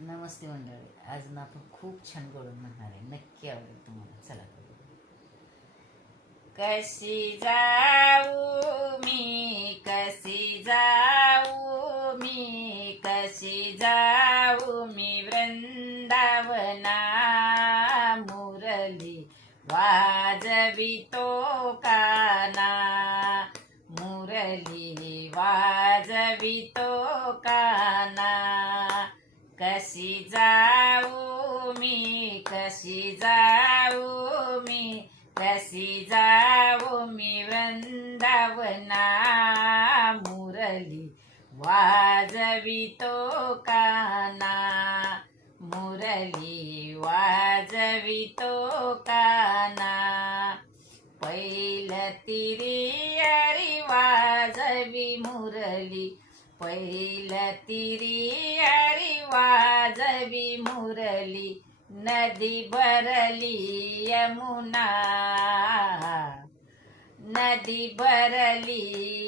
नमस्ते मंडळी. आज ना आपण खूप छान गोडून म्हणणार आहे. नक्की आवडेल तुम्हाला. चला करू. कशी जाऊ मी, कशी जाऊ मी, कशी जाऊ मी वृंदावना. मुरली वाजवितो काना, मुरली वाजवितो काना. कशी जाऊ मी, कशी जाऊ मी, कशी जाऊ मी वृंदावना. मुरली वाजवितो काना, मुरली वाजवितो काना. पैल तिरी अरी वाजवी मुरली, पैल तिरी अरी वाजवी मुरली. नदी भरली यमुना, नदी भरली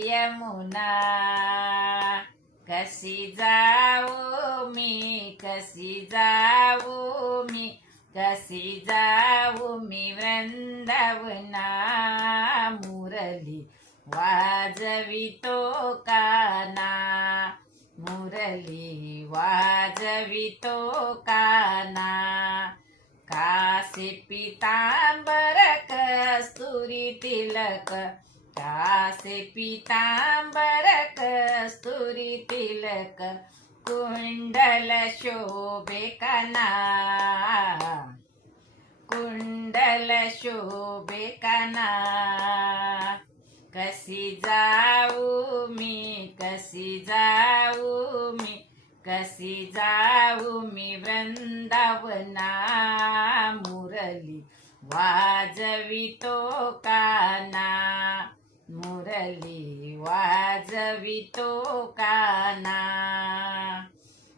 यमुना. कशी जाऊ मी, कशी जाऊ मी, कशी जाऊ मी वृंदावना. मुरली वाजवितो काना, मुरली वाजवितो काना. कासे पीतांबर कस्तुरी तिलक, कासे पीतांबर कस्तुरी तिलक. कुंडल शोभे काना, कुंडल शोभे काना. कशी जाऊ मी, कशी जाऊ मी, कशी जाऊ मी वृंदावना. मुरली वाजवितो काना, मुरली वाजवितो काना.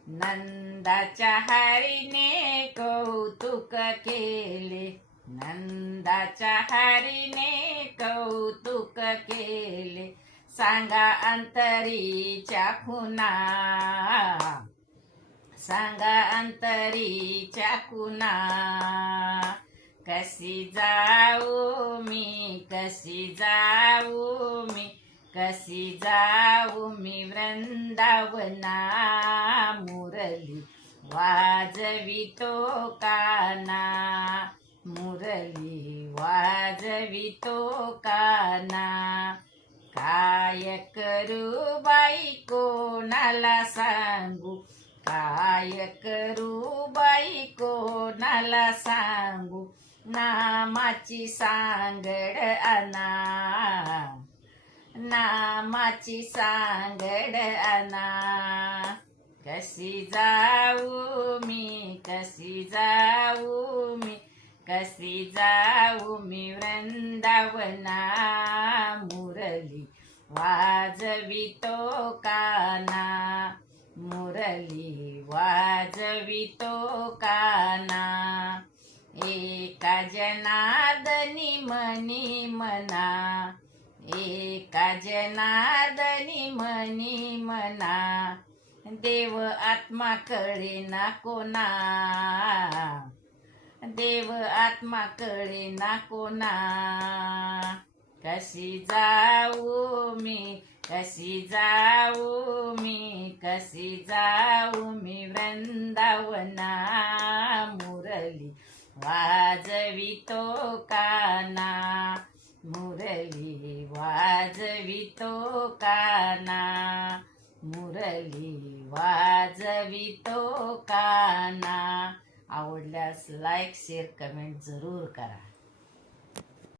नंदाच्या हरीने कौतुक केले, नंदाच्या हरीने कौतुक केले. सांगा अंतरीच्या खुना, सांगा अंतरीच्या खुना. कशी जाऊ मी, कशी जाऊ मी, कशी जाऊ मी वृंदावना. मुरली वाजवितो काना, मुरली वाजवितो काना. काय करू बाई कोणाला सांगू, काय करू बाई कोणाला सांगू. नामाची सांगड आणा, नामाची सांगड आणा. कशी जाऊ मी, कशी जाऊ मी, कशी जाऊ मी वृंदावना. मुरली वाजवितो काना, मुरली वाजवितो काना. एका जनार्दनी मनी मना, एका जनार्दनी मनी मना. देव आत्मा कळे ना कोणा, देव आत्मा कळे ना कोणा. कशी जाऊ मी, कशी जाऊ मी, कशी जाऊ मी वृंदावना. मुरली वाजवितो काना, मुरली वाजवितो काना. मुरली वाजवितो काना. आवडल्यास लाईक शेअर कमेंट जरूर करा.